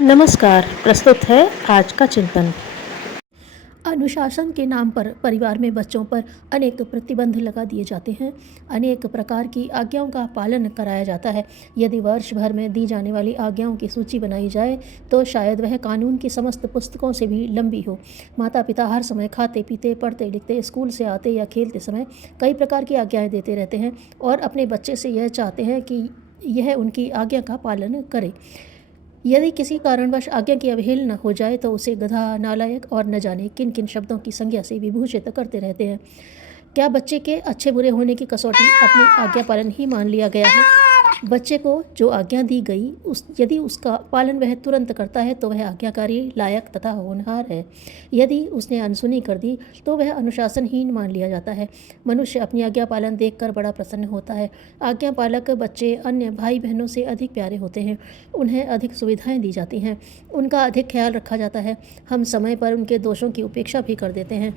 नमस्कार। प्रस्तुत है आज का चिंतन। अनुशासन के नाम पर परिवार में बच्चों पर अनेक प्रतिबंध लगा दिए जाते हैं। अनेक प्रकार की आज्ञाओं का पालन कराया जाता है। यदि वर्ष भर में दी जाने वाली आज्ञाओं की सूची बनाई जाए तो शायद वह कानून की समस्त पुस्तकों से भी लंबी हो। माता पिता हर समय खाते पीते, पढ़ते लिखते, स्कूल से आते या खेलते समय कई प्रकार की आज्ञाएं देते रहते हैं और अपने बच्चे से यह चाहते हैं कि यह उनकी आज्ञा का पालन करे। यदि किसी कारणवश आज्ञा की अवहेलना हो जाए तो उसे गधा, नालायक और न जाने किन किन शब्दों की संज्ञा से विभूषित करते रहते हैं। क्या बच्चे के अच्छे बुरे होने की कसौटी अपनी आज्ञा पालन ही मान लिया गया है? बच्चे को जो आज्ञा दी गई यदि उसका पालन वह तुरंत करता है तो वह आज्ञाकारी, लायक तथा होनहार है। यदि उसने अनसुनी कर दी तो वह अनुशासनहीन मान लिया जाता है। मनुष्य अपनी आज्ञा पालन देखकर बड़ा प्रसन्न होता है। आज्ञा पालक बच्चे अन्य भाई बहनों से अधिक प्यारे होते हैं। उन्हें अधिक सुविधाएं दी जाती हैं, उनका अधिक ख्याल रखा जाता है। हम समय पर उनके दोषों की उपेक्षा भी कर देते हैं।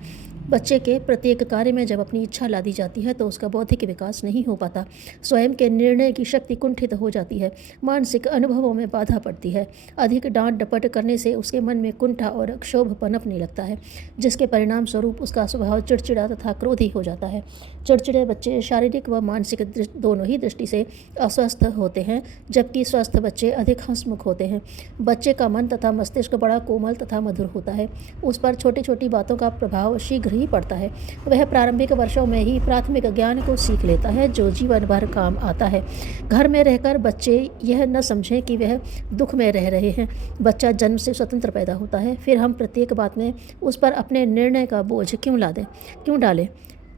बच्चे के प्रत्येक कार्य में जब अपनी इच्छा ला दी जाती है तो उसका बौद्धिक विकास नहीं हो पाता। स्वयं के निर्णय की शक्ति कुंठित हो जाती है। मानसिक अनुभवों में बाधा पड़ती है। अधिक डांट डपट करने से उसके मन में कुंठा और क्षोभ पनपने लगता है, जिसके परिणाम स्वरूप उसका स्वभाव चिड़चिड़ा तथा क्रोधी हो जाता है। चिड़चिड़े बच्चे शारीरिक व मानसिक दोनों ही दृष्टि से अस्वस्थ होते हैं, जबकि स्वस्थ बच्चे अधिक हंसमुख होते हैं। बच्चे का मन तथा मस्तिष्क बड़ा कोमल तथा मधुर होता है। उस पर छोटी छोटी बातों का प्रभाव शीघ्र ही पड़ता है। वह प्रारंभिक वर्षों में ही प्राथमिक ज्ञान को सीख लेता है, जो जीवन भर काम आता है। घर में रहकर बच्चे यह न समझें कि वह दुख में रह रहे हैं। बच्चा जन्म से स्वतंत्र पैदा होता है, फिर हम प्रत्येक बात में उस पर अपने निर्णय का बोझ क्यों डालें?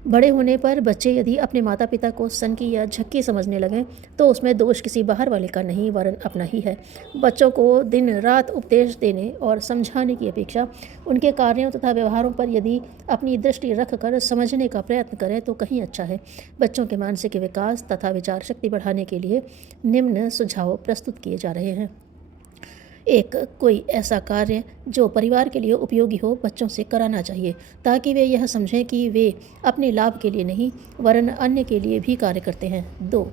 बड़े होने पर बच्चे यदि अपने माता पिता को सनकी या झक्की समझने लगें तो उसमें दोष किसी बाहर वाले का नहीं वरन अपना ही है। बच्चों को दिन रात उपदेश देने और समझाने की अपेक्षा उनके कार्यों तथा व्यवहारों पर यदि अपनी दृष्टि रख कर समझने का प्रयत्न करें तो कहीं अच्छा है। बच्चों के मानसिक विकास तथा विचार शक्ति बढ़ाने के लिए निम्न सुझाव प्रस्तुत किए जा रहे हैं। एक, कोई ऐसा कार्य जो परिवार के लिए उपयोगी हो बच्चों से कराना चाहिए, ताकि वे यह समझें कि वे अपने लाभ के लिए नहीं वरन अन्य के लिए भी कार्य करते हैं। 2,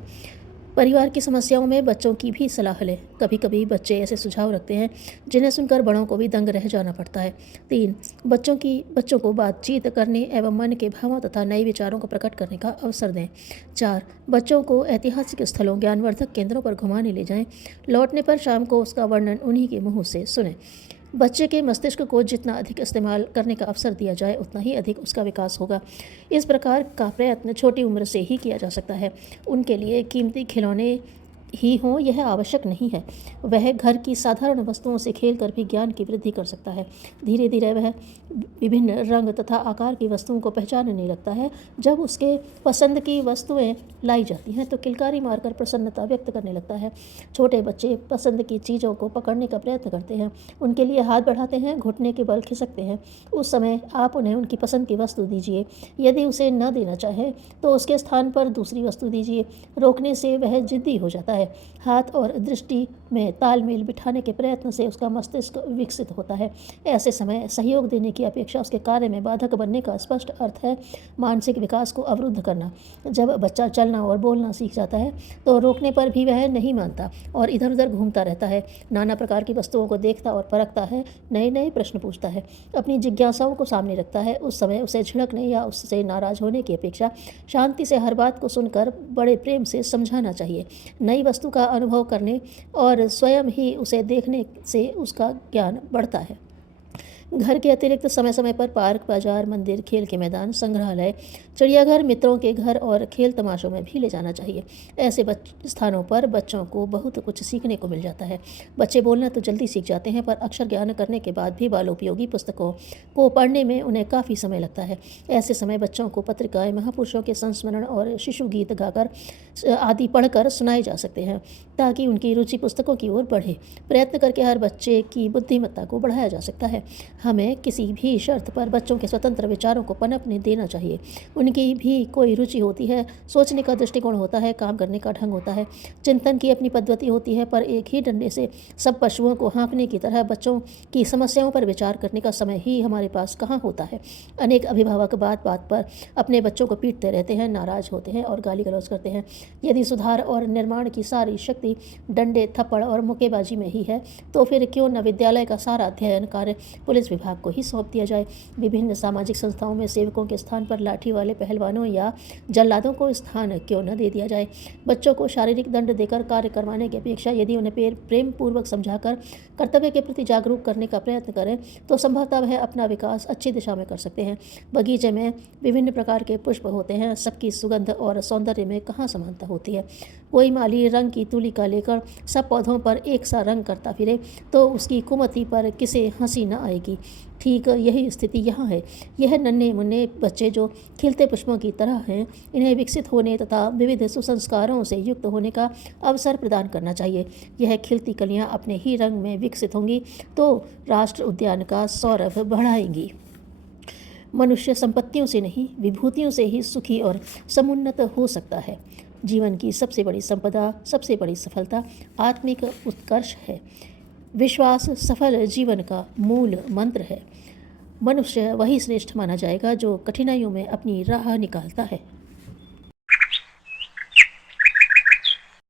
परिवार की समस्याओं में बच्चों की भी सलाह लें। कभी कभी बच्चे ऐसे सुझाव रखते हैं जिन्हें सुनकर बड़ों को भी दंग रह जाना पड़ता है। 3, बच्चों को बातचीत करने एवं मन के भावों तथा नए विचारों को प्रकट करने का अवसर दें। 4, बच्चों को ऐतिहासिक स्थलों, ज्ञानवर्धक केंद्रों पर घुमाने ले जाएं। लौटने पर शाम को उसका वर्णन उन्हीं के मुँह से सुनें। बच्चे के मस्तिष्क को जितना अधिक इस्तेमाल करने का अवसर दिया जाए उतना ही अधिक उसका विकास होगा। इस प्रकार का प्रयत्न छोटी उम्र से ही किया जा सकता है। उनके लिए कीमती खिलौने ही हों यह आवश्यक नहीं है। वह घर की साधारण वस्तुओं से खेलकर भी ज्ञान की वृद्धि कर सकता है। धीरे धीरे वह विभिन्न रंग तथा आकार की वस्तुओं को पहचानने लगता है। जब उसके पसंद की वस्तुएं लाई जाती हैं तो किलकारी मारकर प्रसन्नता व्यक्त करने लगता है। छोटे बच्चे पसंद की चीज़ों को पकड़ने का प्रयत्न करते हैं, उनके लिए हाथ बढ़ाते हैं, घुटने के बल खिसकते हैं। उस समय आप उन्हें उनकी पसंद की वस्तु दीजिए। यदि उसे न देना चाहे तो उसके स्थान पर दूसरी वस्तु दीजिए। रोकने से वह जिद्दी हो जाता है। हाथ और दृष्टि में तालमेल बिठाने के प्रयत्न से उसका मस्तिष्क विकसित होता है। ऐसे समय सहयोग देने की अपेक्षा उसके कार्य में बाधक बनने का स्पष्ट अर्थ है मानसिक विकास को अवरुद्ध करना। जब बच्चा चलना और बोलना सीख जाता है तो रोकने पर भी वह नहीं मानता और इधर उधर घूमता रहता है। नाना प्रकार की वस्तुओं को देखता और परखता है, नए नए प्रश्न पूछता है, अपनी जिज्ञासाओं को सामने रखता है। उस समय उसे झिड़कने या उससे नाराज होने की अपेक्षा शांति से हर बात को सुनकर बड़े प्रेम से समझाना चाहिए। नई वस्तु का अनुभव करने और स्वयं ही उसे देखने से उसका ज्ञान बढ़ता है। घर के अतिरिक्त समय समय पर पार्क, बाजार, मंदिर, खेल के मैदान, संग्रहालय, चिड़ियाघर, मित्रों के घर और खेल तमाशों में भी ले जाना चाहिए। ऐसे स्थानों पर बच्चों को बहुत कुछ सीखने को मिल जाता है। बच्चे बोलना तो जल्दी सीख जाते हैं, पर अक्षर ज्ञान करने के बाद भी बालोपयोगी पुस्तकों को पढ़ने में उन्हें काफ़ी समय लगता है। ऐसे समय बच्चों को पत्रिकाएं, महापुरुषों के संस्मरण और शिशु गीत गाकर आदि पढ़कर सुनाए जा सकते हैं, ताकि उनकी रुचि पुस्तकों की ओर बढ़े। प्रयत्न करके हर बच्चे की बुद्धिमत्ता को बढ़ाया जा सकता है। हमें किसी भी शर्त पर बच्चों के स्वतंत्र विचारों को पनपने देना चाहिए। उनकी भी कोई रुचि होती है, सोचने का दृष्टिकोण होता है, काम करने का ढंग होता है, चिंतन की अपनी पद्धति होती है, पर एक ही डंडे से सब पशुओं को हाँकने की तरह बच्चों की समस्याओं पर विचार करने का समय ही हमारे पास कहाँ होता है। अनेक अभिभावक बात बात पर अपने बच्चों को पीटते रहते हैं, नाराज होते हैं और गाली गलौज करते हैं। यदि सुधार और निर्माण की सारी शक्ति डंडे, थप्पड़ और मुक्केबाजी में ही है, तो फिर क्यों न विद्यालय का सारा अध्ययन कार्य पुलिस विभाग को ही सौंप दिया जाए। विभिन्न सामाजिक संस्थाओं में सेवकों के स्थान पर लाठी वाले पहलवानों या जल्लादों को स्थान क्यों न दे दिया जाए। बच्चों को शारीरिक दंड देकर कार्य करवाने की अपेक्षा यदि उन्हें प्रेम पूर्वक समझाकर कर्तव्य के प्रति जागरूक करने का प्रयत्न करें, तो संभवतः वह अपना विकास अच्छी दिशा में कर सकते हैं। बगीचे में विभिन्न प्रकार के पुष्प होते हैं, सबकी सुगंध और सौंदर्य में कहाँ समानता होती है। कोई माली रंग की तुलिका लेकर सब पौधों पर एक सा रंग करता फिरे तो उसकी कुमति पर किसे हंसी न आएगी। ठीक यही स्थिति यहाँ है। यह नन्हे मुन्ने बच्चे जो खिलते पुष्पों की तरह हैं, इन्हें विकसित होने तथा विविध सुसंस्कारों से युक्त होने का अवसर प्रदान करना चाहिए। यह खिलती कलियाँ अपने ही रंग में विकसित होंगी तो राष्ट्र उद्यान का सौरभ बढ़ाएंगी। मनुष्य संपत्तियों से नहीं, विभूतियों से ही सुखी और समुन्नत हो सकता है। जीवन की सबसे बड़ी संपदा, सबसे बड़ी सफलता आत्मिक उत्कर्ष है। विश्वास सफल जीवन का मूल मंत्र है। मनुष्य वही श्रेष्ठ माना जाएगा जो कठिनाइयों में अपनी राह निकालता है।